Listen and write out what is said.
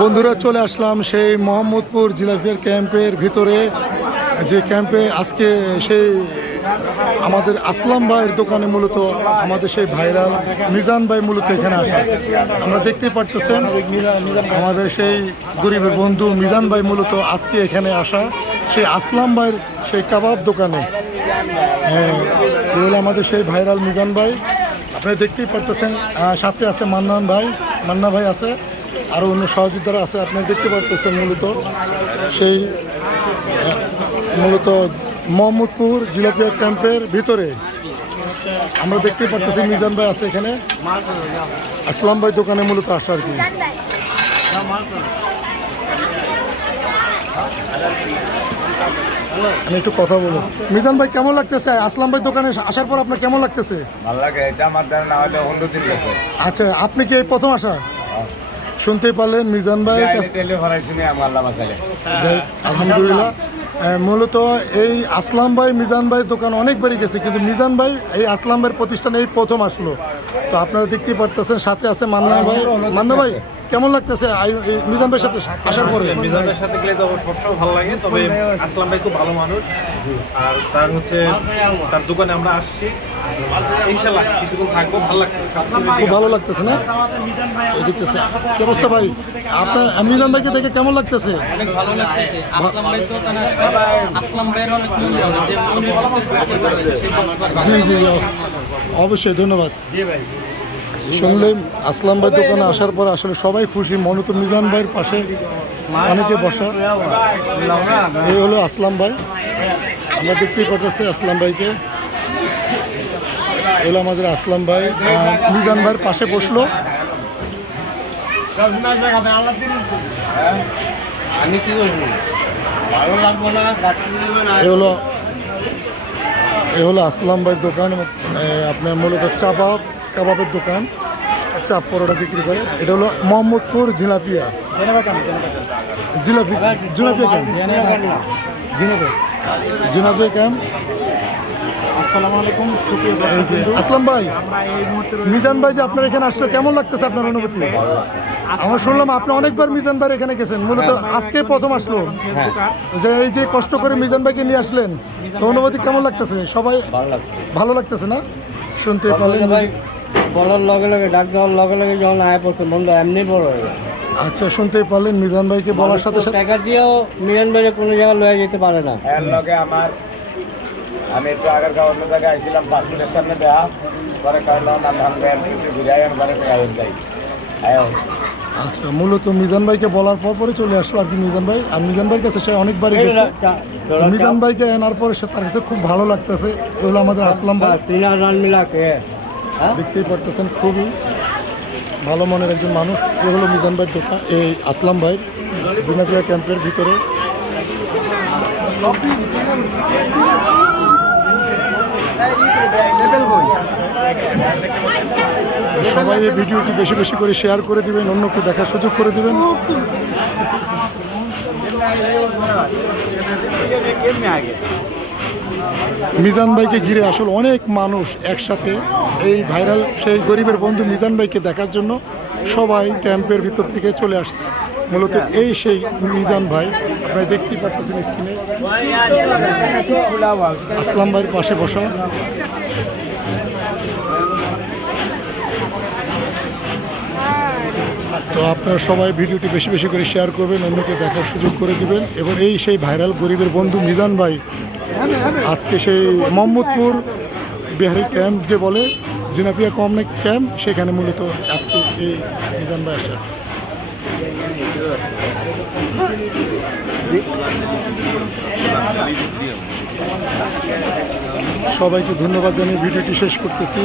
বন্ধুরা চলে আসলাম সেই মোহাম্মদপুর জিলাপিয়ার ক্যাম্পের ভিতরে, যে ক্যাম্পে আজকে সেই আমাদের আসলাম ভাইয়ের দোকানে মূলত আমাদের সেই ভাইরাল মিজান ভাই মূলত এখানে আসে। আমরা দেখতেই পারতেছেন আমাদের সেই গরিবের বন্ধু মিজান ভাই মূলত আজকে এখানে আসা সেই আসলাম ভাইয়ের সেই কাবাব দোকানে। হ্যাঁ, এই হলো আমাদের সেই ভাইরাল মিজান ভাই। আপনারা দেখতেই পারতেছেন, সাথে আছে মান্না ভাই আছে, আরও অন্য সহযোদ্ধারা আছে। আপনারা দেখতে পারতেছেন মূলত মোহাম্মদপুর জিলাপিয়া ক্যাম্পের ভিতরে আমরা দেখতেই পারতেছি মিজান ভাই আছে এখানে। আসলাম ভাই দোকানে মূলত আসা আর কি। আমি একটু কথা বলবো। মিজান ভাই কেমন লাগতেছে আসলাম ভাই দোকানে আসার পর আপনার কেমন লাগতেছে? ভালো লাগে, এটা আমার দ্বারা না হলে অন্য দিন গেছে। আচ্ছা, আপনি কি এই প্রথম আসা? শুনতেই পারলেন মিজান ভাই। আলহামদুলিল্লাহ। মূলত এই আসলাম ভাই মিজান ভাইয়ের দোকান অনেকবারই গেছে, কিন্তু মিজান ভাই এই আসলাম ভাইয়ের প্রতিষ্ঠানে এই প্রথম আসলো। তো আপনারা দেখতেই পারতেছেন সাথে আছে মান্না ভাই কেমন লাগতেছে মিজান ভাইয়ের সাথে আসার পরে? মিজান ভাইয়ের সাথে গেলে তো সবসময় ভালো লাগে, তবে আসলাম ভাই খুব ভালো মানুষ, আর তার দোকানে আমরা আসছি, ইনশাআল্লাহ কিছুক্ষণ থাকবো, ভালো লাগছে, খুব ভালো লাগতেছে না? দেখতেছে কি অবস্থা ভাই আপনার মিজান ভাইকে দেখে কেমন লাগতেছে? অনেক ভালো লাগতেছে। আসলাম ভাই তো আসলাম ভাইয়ের অনেক মূল্য আছে, জি জি অবশ্যই, ধন্যবাদ। শুনলেন আসলাম ভাই দোকানে আসার পর আসলে সবাই খুশি, মূলত মিজান ভাইয়ের পাশে অনেকে বসা। এই হলো আসলাম ভাই, আমরা দেখতেই পাচ্ছি আসলাম ভাইকে। এলো আমাদের আসলাম ভাই মিজান ভাইয়ের পাশে বসলো। আমি কি করবো, ভালো লাগবো না। এ হলো আসলাম ভাইয়ের দোকান। আপনার মূলত কাবাবের দোকান, চাপ পরোটা বিক্রি করে। এটা হলো মোহাম্মদপুর জিলাপিয়া ক্যাম্প। আসসালামু আলাইকুম। আসলাম ভাই, মিজান ভাই যে আপনার এখানে আসলে কেমন লাগতেছে আপনার অনুভূতি? আমরা শুনলাম আপনি অনেকবার মিজান ভাই এখানে গেছেন, মূলত আজকে প্রথম আসলো, যে এই যে কষ্ট করে মিজান ভাইকে নিয়ে আসলেন, তো অনুভূতি কেমন লাগতেছে? সবাই ভালো লাগতেছে না? শুনতে পারলেন ভাই বলার লগে লগে ডাক দেওয়ার লগে লগে যখন আয় পড়ছে মন এমনি বড় হয়ে যায়। আচ্ছা, শুনতেই পারলেন মিজান ভাইকে বলার সাথে সাথে টাকা দিয়েও মিজান ভাই কোনো জায়গায় লয়ে যেতে পারে না। এর লগে আমি একটু আগের অন্য জায়গায় আসছিলাম, 5 মিনিটের সামনে দেয়া পরে কারণ ঘুরে ঘরে যাই। আচ্ছা, মূলত মিজান ভাইকে বলার পরে চলে আসলো আর কি মিজান ভাই। আর মিজান ভাইয়ের কাছে সে অনেকবারই গেছে। মিজান ভাইকে আনার পরে তার কাছে খুব ভালো লাগতেছে। এগুলো আমাদের আসলাম ভাই, দেখতেই পারতেছেন খুবই ভালো মনের একজন মানুষ। এ হলো মিজান ভাইয়ের দোকান, এই আসলাম ভাই জিনাপিয়া ক্যাম্পের ভিতরে। সবাই এই ভিডিওটি বেশি বেশি করে শেয়ার করে দিবেন, অন্যকে দেখার সুযোগ করে দিবেন। মিজান ভাইকে ঘিরে আসলে অনেক মানুষ একসাথে, এই ভাইরাল সেই গরিবের বন্ধু মিজান ভাইকে দেখার জন্য সবাই ক্যাম্পের ভিতর থেকে চলে আসছে। মূলত এই সেই মিজান ভাই, আপনারা দেখতেই পারতেছেন স্ক্রিনে আসলাম ভাইয়ের পাশে বসা। তো আপনারা সবাই ভিডিওটি বেশি বেশি করে শেয়ার করবেন, অন্যকে দেখার সুযোগ করে দিবেন। এবং এই সেই ভাইরাল গরিবের বন্ধু মিজান ভাই আজকে সেই মোহাম্মদপুর বিহারি ক্যাম্প যে বলে জিনাপিয়া কমনেক ক্যাম্প, সেখানে মূলত আজকে এই মিজান ভাই আসা। সবাইকে ধন্যবাদ জানিয়ে ভিডিওটি শেষ করতেছি।